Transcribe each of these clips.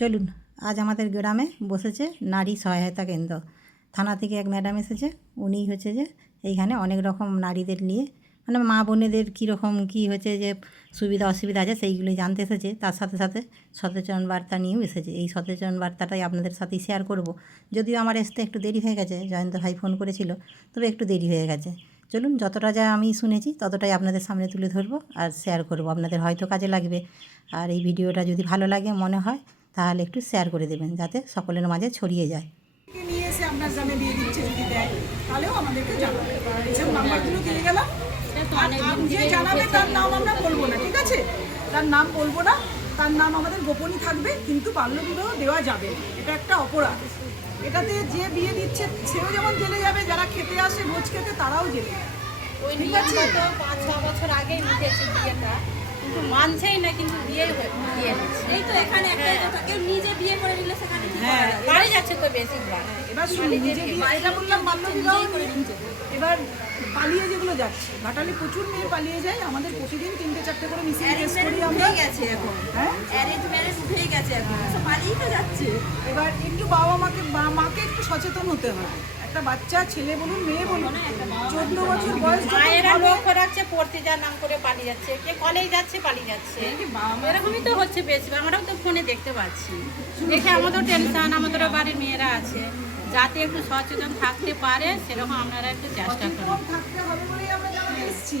চলুন, আজ আমাদের গ্রামে বসেছে নারী সহায়তা কেন্দ্র। থানা থেকে এক ম্যাডাম এসেছে, উনি হচ্ছে যে এইখানে অনেক রকম নারীদের নিয়ে মানে মা বোনেদের কীরকম কী হচ্ছে যে সুবিধা অসুবিধা আছে সেইগুলি জানতে এসেছে। তার সাথে সাথে সচেতন বার্তা নিয়েও এসেছে। এই সচেতন বার্তাটাই আপনাদের সাথেই শেয়ার করব। যদিও আমার আসতে একটু দেরি হয়ে গেছে, জয়ন্ত ভাই ফোন করেছিল, তবে একটু দেরি হয়ে গেছে। চলুন, যতটা যা আমি শুনেছি ততটাই আপনাদের সামনে তুলে ধরবো আর শেয়ার করব। আপনাদের হয়তো কাজে লাগবে। আর এই ভিডিওটা যদি ভালো লাগে মনে হয় তাহলে একটু শেয়ার করে দেবেন, যাতে সকলের মাঝে ছড়িয়ে যায়। নিয়ে এসে আপনার গ্রামে দিয়ে দিচ্ছে, যদি দেয় তাহলেও আমাদেরকে জানাবে। এসব নাম্বারগুলো দিয়ে গেলাম, যে জানাবে তার নাম আমরা বলবো না, ঠিক আছে? তার নাম বলবো না, তার নাম আমাদের গোপনই থাকবে, কিন্তু বাল্যবিবাহ দেওয়া যাবে না, এটা একটা অপরাধ। এটাতে যে বিয়ে দিচ্ছে সেও যেমন জেলে যাবে, যারা খেতে আসে ভোজ খেতে তারাও জেলে যাবে। ঠিক আছে, 5-6 বছর আগেই মিটেছে বিয়েটা, কিন্তু মানছেই না, কিন্তু বিয়ে দিয়ে এই তো এখানে একটাই কথা, কেউ নিজে বিয়ে করে নিলে সেখানে বাড়ি যাচ্ছে তো বেশিরভাগ। এবার নিজে বিয়ে, এটা বললাম বাল্যবিবাহ করে নিচ্ছে। এবার পালিয়ে যেগুলো যাচ্ছে, ঘাটালে প্রচুর মেয়ে পালিয়ে যায়। আমাদের প্রতিদিন 3-4টে করে মিসিং কেস করি আমরা। গেছে এখন, হ্যাঁ, অ্যারেঞ্জ ম্যারেজ উঠে গেছে এখন, সব পালিয়ে তো যাচ্ছে। এবার একটু মাকে একটু সচেতন হতে হবে। একটা বাচ্চা, ছেলে বলুন মেয়ে বলুন, 14 বছর বয়স, মায়েরা লক্ষ্য রাখছে, পড়তে যাওয়ার নাম করে পালিয়ে যাচ্ছে, কে কলেজ যাচ্ছে পালিয়ে যাচ্ছে, এরকমই তো হচ্ছে বেশি। আমরাও তো ফোনে দেখতে পাচ্ছি, দেখে আমাদেরও টেনশন। আমাদেরও বাড়ির মেয়েরা আছে, যাতে একটু সচেতন থাকতে পারে সেরকম আপনারা একটু চেষ্টা করুন। থাকতে হবে বলেই আমরা জানাতে এসেছি।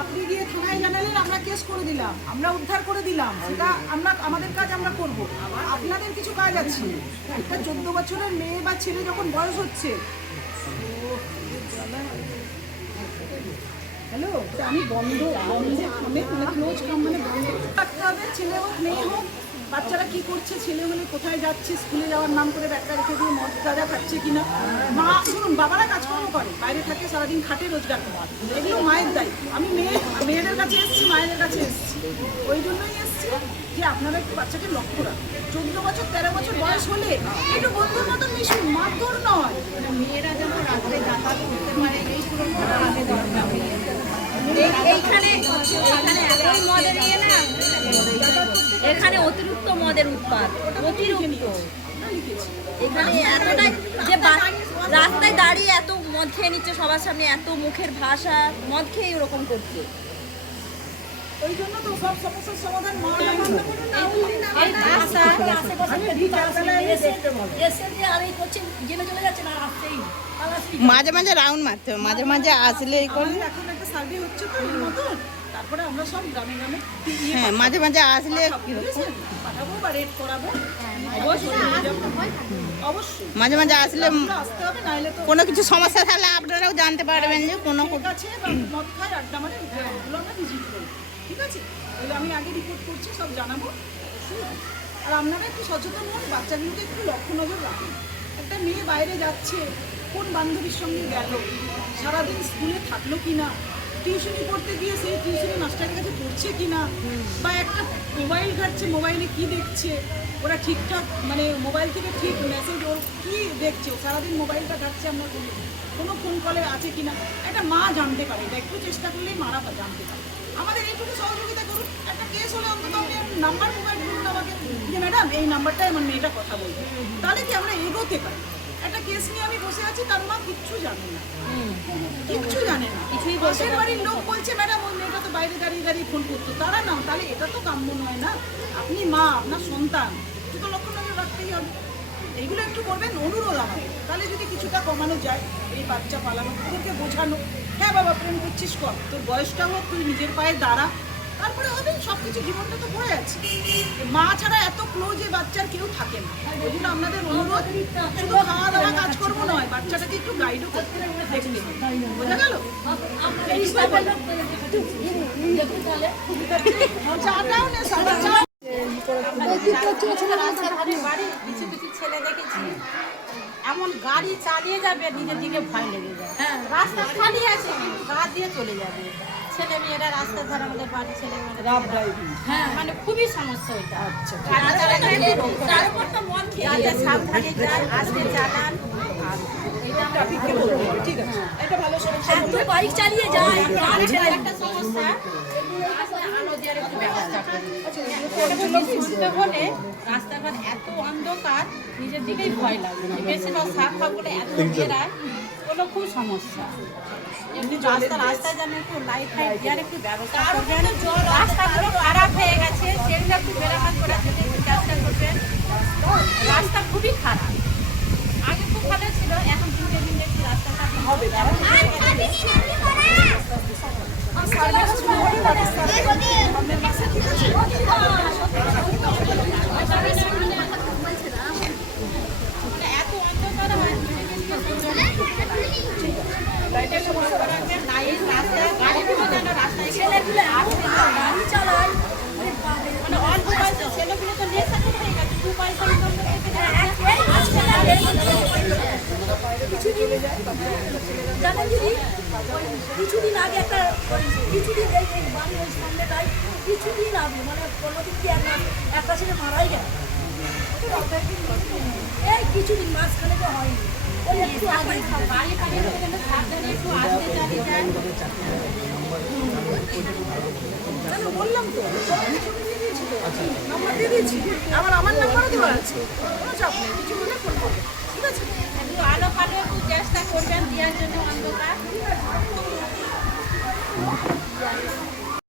আপনি গিয়ে থানায় জানালেন, আমরা কেস করে দিলাম, আমরা উদ্ধার করে দিলাম, সেটা আমাদের কাজ আমরা করব। আপনাদের কিছু কাজ আছে। একটা 14 বছরের মেয়ে বা ছেলে যখন বয়স হচ্ছে, হ্যালো, আমি বন্ধে ফোনে ক্লোজ মানে বন্ধ রাখতে হবে। ছেলে হোক মেয়ে হোক, বাচ্চারা কি করছে, ছেলে হলে কোথায় যাচ্ছে, স্কুলে যাওয়ার নাম করে ব্যাগটা রেখে দিয়ে মদ গাঁজা খাচ্ছে কিনা। মা শুনুন, বাবারা কাজকর্ম করে, বাইরে থাকে, সারাদিন খাটে, রোজগার করে, এগুলো মায়ের দায়িত্ব। আমি মেয়েদের কাছে এসেছি, মায়েদের কাছে এসেছি, ওই জন্যই এসেছি যে আপনারা একটু বাচ্চাকে লক্ষ্য রাখুন। 14 বছর 13 বছর বয়স হলে একটু বন্ধুর মতন মিশুন, মারধর নয়। মেয়েরা যেন রাত্রে যাতায়াত করতে পারে, এই সুরক্ষাটা আগে দরকার। এইখানে এতই মদের ইয়ে না, এখানে অতিরিক্ত মদের উৎপাদ, অতিরিক্ত। এখানে এতটাই যে রাস্তায় দাঁড়িয়ে এত মদ খেয়ে নিচ্ছে সবার সামনে, এত মুখের ভাষা, মদ খেয়ে এরকম করছে। ওই জন্য তো সব সমস্যার সমাধান মাঝে মাঝে রাউন্ড মারতে হবে, মাঝে মাঝে আসলে এই করলে। এখন একটা সার্ভে হচ্ছে তো এর মতো, তারপরে আমরা সব গ্রামে গ্রামে হ্যাঁ, মাঝে মাঝে আসলে পাঠাবো বা রেড করাবো। অবশ্যই মাঝে মাঝে আসলে আসতে হবে, নাহলে তো কোনো কিছু সমস্যা থাকলে আপনারাও জানতে পারবেন যে কোনো কাছে মদ খায় আড্ডা মানে ওগুলো আমরা ভিজিট করি, ঠিক আছে? তাহলে আমি আগে রিপোর্ট করছি, সব জানাবো। আর আপনারা একটু সচেতন হন, বাচ্চাগুলোকে একটু লক্ষ্য নজর রাখুন। একটা মেয়ে বাইরে যাচ্ছে, কোন বান্ধবীর সঙ্গে গেল, সারাদিন স্কুলে থাকলো কি না, টিউশনি পড়তে গিয়ে সেই টিউশনি মাস্টারের কাছে পড়ছে কি না, বা একটা মোবাইল ঘাটছে, মোবাইলে কি দেখছে, ওরা ঠিকঠাক মানে মোবাইল থেকে ঠিক মেসেজ ওর কী দেখছে, ও সারাদিন মোবাইলটা ঘাটছে, আমরা কোনো ফোন কলে আছে কি না, একটা মা জানতে পারে। এটা একটু চেষ্টা করলেই মারা জানতে পারে। আমাদের এইটুকু সহযোগিতা করুন। একটা কেস হলে অন্তত আপনি নাম্বার মোবাইল করুন আমাকে, যে ম্যাডাম এই নাম্বারটায় আমার মেয়েটা কথা বলবে, তাহলে কি আমরা এগোতে পারি। একটা কেস নিয়ে আমি বসে আছি, তার মা কিচ্ছু জানে না, কিচ্ছু জানে না, কিছুই পাশের বাড়ির লোক বলছে ম্যাডাম ওই মেয়েটা তো বাইরে দাঁড়িয়ে দাঁড়িয়ে ফোন করতো, তারা না, তাহলে এটা তো কাম্য নয় না। আপনি মা, আপনার সন্তান, একটু তো লক্ষ্য নজর রাখতেই হবে। এইগুলো একটু করবেন, অনুরোধ আমাদের, তাহলে যদি কিছুটা কমানো যায় এই বাচ্চা পালানো, ওদেরকে বোঝানো, হ্যাঁ বাবা প্রেম করছিস কর, তোর বয়সটা হোক, তুই নিজের পায়ে দাঁড়া, তারপরে হবে সব কিছু। জীবনটা তো পড়ে আছে, মা ছাড়া এত ক্লোজে বাচ্চার কেউ থাকে না। ওই জন্য আপনাদের অনুরোধ, শুধু খাওয়া দাওয়া কাজকর্ম নয়, বাচ্চাটাকে একটু গাইডও করতে দেখতে, বোঝা গেল? চাটাও না, সাদা চা। রাস্তার ধারে বাড়ি, পিছু পিছু ছেলে দেখেছি, এমন গাড়ি চালিয়ে যাবে, নিজের দিকে ভয় লেগে যায়। রাস্তা খালি আছে, গা দিয়ে চলে যাবে। ছেলে মেয়েরা রাস্তার ধারে, আমাদের বাড়ির ছেলে মেয়েরা, হ্যাঁ, মানে খুবই সমস্যা ওইটা। তার উপর তো মন খেয়ে সাবধানে যায়, আসতে চালান। ঠিক আছে, এটা ভালো সমস্যা। এত বাইক চালিয়ে যায়, একটা সমস্যা। আলো দেওয়ার একটু ব্যবস্থা করি। শুনতে হলে রাস্তাঘাট এত অন্ধকার নিজের দিকেই ভয় লাগে বেশিরভাগ সাপ ফাপগুলো এত বেরায় ওগুলো খুব সমস্যা। এমনি রাস্তায় যেন একটু লাইট ফাইট দেওয়ার একটু ব্যবস্থা করবেন। রাস্তাগুলো খারাপ হয়ে গেছে, সেগুলো একটু মেরামত করার জন্য একটু চেষ্টা করবেন। রাস্তা খুবই খারাপ, আগে খুব ভালো ছিল, এখন দিনকে দিন একটু রাস্তাটা হবে। এত অন্ধকার হয় লাইটের সমস্যা রাখবেন, লাইট রাস্তায় গাড়িগুলো যেন রাস্তায় ছেলেগুলো গাড়ি চালায় মানে অল্প বয়সে ছেলেগুলো তো নেশা করতে গেছে, 2 পয়সা ইনকাম করতে কিছুদিন আগে একটা কিছুদিন এই বাড়ির ওই সামনেটাই কিছুদিন আগে মানে 15 দিন কি একটা ছেলে মারাই গেল এই কিছুদিন মাঝখানে তো হয়নি ওই একটু আগে বাড়ি ফাড়ি সাবধানে একটু আসতে চালিয়ে যায়। কেন বললাম তো নাম্বার দিয়ে দিয়েছি, আবার আমার নাম্বারও দেওয়া আছে, কোনো চাপ নেই, কিছু হলে ফোন করবে, ঠিক আছে? একটু আলো ফালো একটু চেষ্টা করবেন দেওয়ার জন্য অন্ধকার।